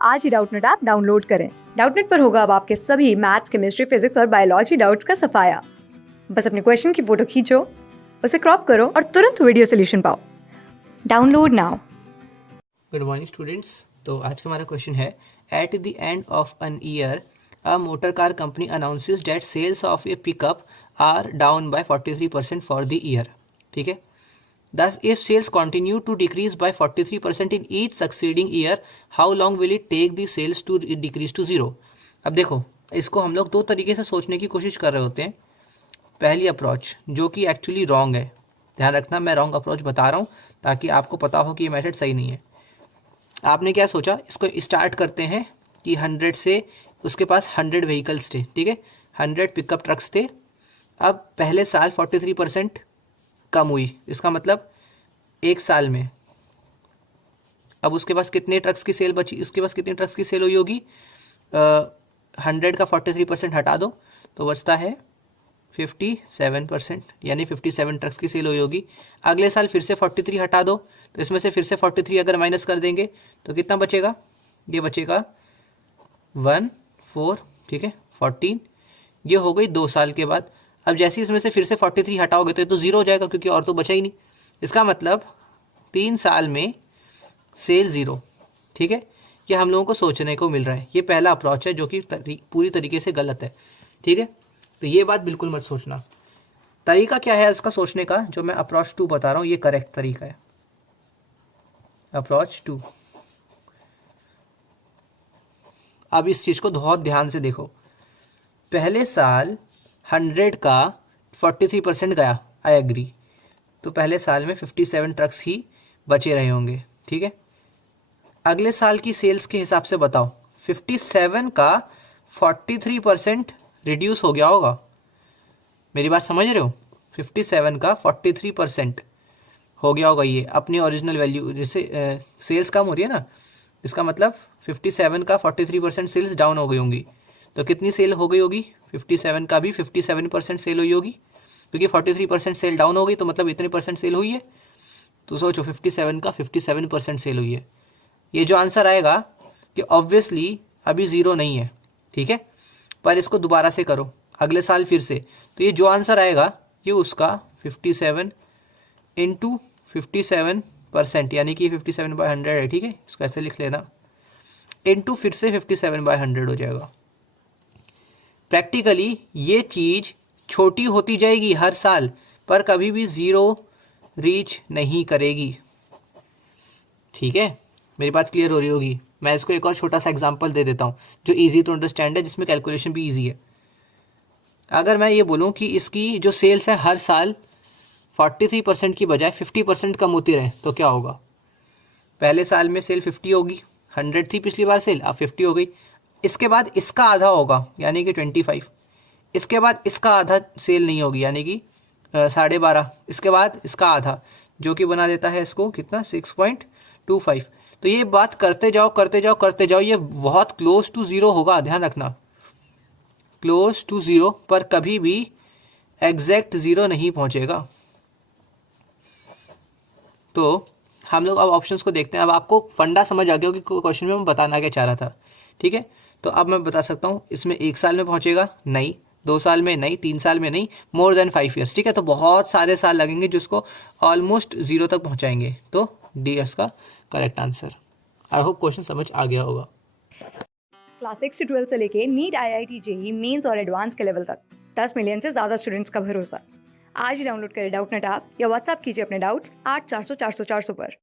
आज ही Doubtnut app download करें। Doubtnut पर होगा अब आपके सभी मैथ्स, केमिस्ट्री, फिजिक्स और बायोलॉजी डाउट्स का सफाया। बस अपने क्वेश्चन की फोटो खींचो, उसे क्रॉप करो और तुरंत वीडियो सोल्यूशन पाओ। Download now. Good morning students. तो आज का हमारा क्वेश्चन है, at the end of an year a motor car company announces that sales of a pickup are down by 43% for the year. ठीक है। Thus, if sales continue to decrease by 43% in each succeeding year, how long will it take the sales to decrease to zero? अब देखो, इसको हम लोग दो तरीके से सोचने की कोशिश कर रहे होते हैं। पहली अप्रोच जो कि एक्चुअली रॉन्ग है, ध्यान रखना मैं रॉन्ग अप्रोच बता रहा हूँ ताकि आपको पता हो कि ये मेथड सही नहीं है। आपने क्या सोचा, इसको स्टार्ट करते हैं कि 100 से उसके पास 100 व्हीकल्स थे, ठीक है, 100 पिकअप ट्रक्स थे। अब पहले साल 43% कम हुई, इसका मतलब एक साल में अब उसके पास कितने ट्रक्स की सेल बची, उसके पास कितने ट्रक्स की सेल हुई होगी, 100 का 43% हटा दो तो बचता है 57%, यानी 57 ट्रक्स की सेल हुई होगी। अगले साल फिर से 43 हटा दो तो इसमें से फिर से 43 अगर माइनस कर देंगे तो कितना बचेगा, ये बचेगा 14, ठीक है, 14। ये हो गई 2 साल के बाद। अब जैसे इसमें से फिर से 43 हटाओगे तो ये तो ज़ीरो हो जाएगा क्योंकि और तो बचा ही नहीं। इसका मतलब 3 साल में सेल ज़ीरो। ठीक है, ये हम लोगों को सोचने को मिल रहा है। ये पहला अप्रोच है जो कि पूरी तरीके से गलत है। ठीक है, तो ये बात बिल्कुल मत सोचना। तरीका क्या है इसका सोचने का, जो मैं अप्रोच 2 बता रहा हूँ, ये करेक्ट तरीका है। अप्रोच 2। अब इस चीज़ को बहुत ध्यान से देखो। पहले साल 100 का 43% गया, आई एग्री, तो पहले साल में 57 ट्रक्स ही बचे रहे होंगे। ठीक है, अगले साल की सेल्स के हिसाब से बताओ, 57 का 43% रिड्यूस हो गया होगा। मेरी बात समझ रहे हो, 57 का 43% हो गया होगा, ये अपनी ओरिजिनल वैल्यू, जैसे सेल्स कम हो रही है ना, इसका मतलब 57 का 43% सेल्स डाउन हो गई होंगी। तो कितनी सेल हो गई होगी, 57 का भी 57% सेल हुई होगी, क्योंकि 43% सेल डाउन हो गई तो मतलब इतने परसेंट सेल हुई है। तो सोचो 57 का 57% सेल हुई है। ये जो आंसर आएगा कि ऑब्वियसली अभी ज़ीरो नहीं है, ठीक है, पर इसको दोबारा से करो अगले साल फिर से, तो ये जो आंसर आएगा ये उसका 57 इंटू 57%, यानी कि 57/100 है। ठीक है, इसको ऐसे लिख लेना, इंटू फिर से 57/100 हो जाएगा। प्रैक्टिकली ये चीज़ छोटी होती जाएगी हर साल, पर कभी भी ज़ीरो रीच नहीं करेगी। ठीक है, मेरी बात क्लियर हो रही होगी। मैं इसको एक और छोटा सा एग्जांपल दे देता हूँ जो इजी टू अंडरस्टैंड है, जिसमें कैलकुलेशन भी इजी है। अगर मैं ये बोलूँ कि इसकी जो सेल्स है हर साल 43% की बजाय 50% कम होती रहे तो क्या होगा। पहले साल में सेल 50 होगी, 100 थी पिछली बार सेल, अब 50 हो गई। इसके बाद इसका आधा होगा यानी कि 25। इसके बाद इसका आधा सेल नहीं होगी यानी कि 12.5। इसके बाद इसका आधा जो कि बना देता है इसको कितना, 6.25। तो ये बात करते जाओ करते जाओ करते जाओ, ये बहुत क्लोज टू ज़ीरो होगा, ध्यान रखना, क्लोज टू ज़ीरो, पर कभी भी एग्जैक्ट ज़ीरो नहीं पहुंचेगा। तो हम लोग अब ऑप्शंस को देखते हैं। अब आपको फंडा समझ आ गया कि क्वेश्चन में मैं बताना क्या चाह रहा था। ठीक है, तो अब मैं बता सकता हूँ, इसमें 1 साल में पहुँचेगा नहीं, 2 साल में नहीं, 3 साल में नहीं, मोर देन 5 ईयर्स। ठीक है, तो बहुत सारे साल लगेंगे जिसको ऑलमोस्ट ज़ीरो तक पहुँचाएंगे। तो डी इसका correct answer. I hope question समझ आ गया होगा। क्लास 6 से 12 से लेके नीट, IIT, JEE मेंस और एडवांस के लेवल तक 10 मिलियन से ज़्यादा स्टूडेंट्स का भरोसा। आज ही डाउनलोड करें डाउटनेट ऐप या व्हाट्सएप कीजिए अपने डाउट्स 8400 400 400 पर।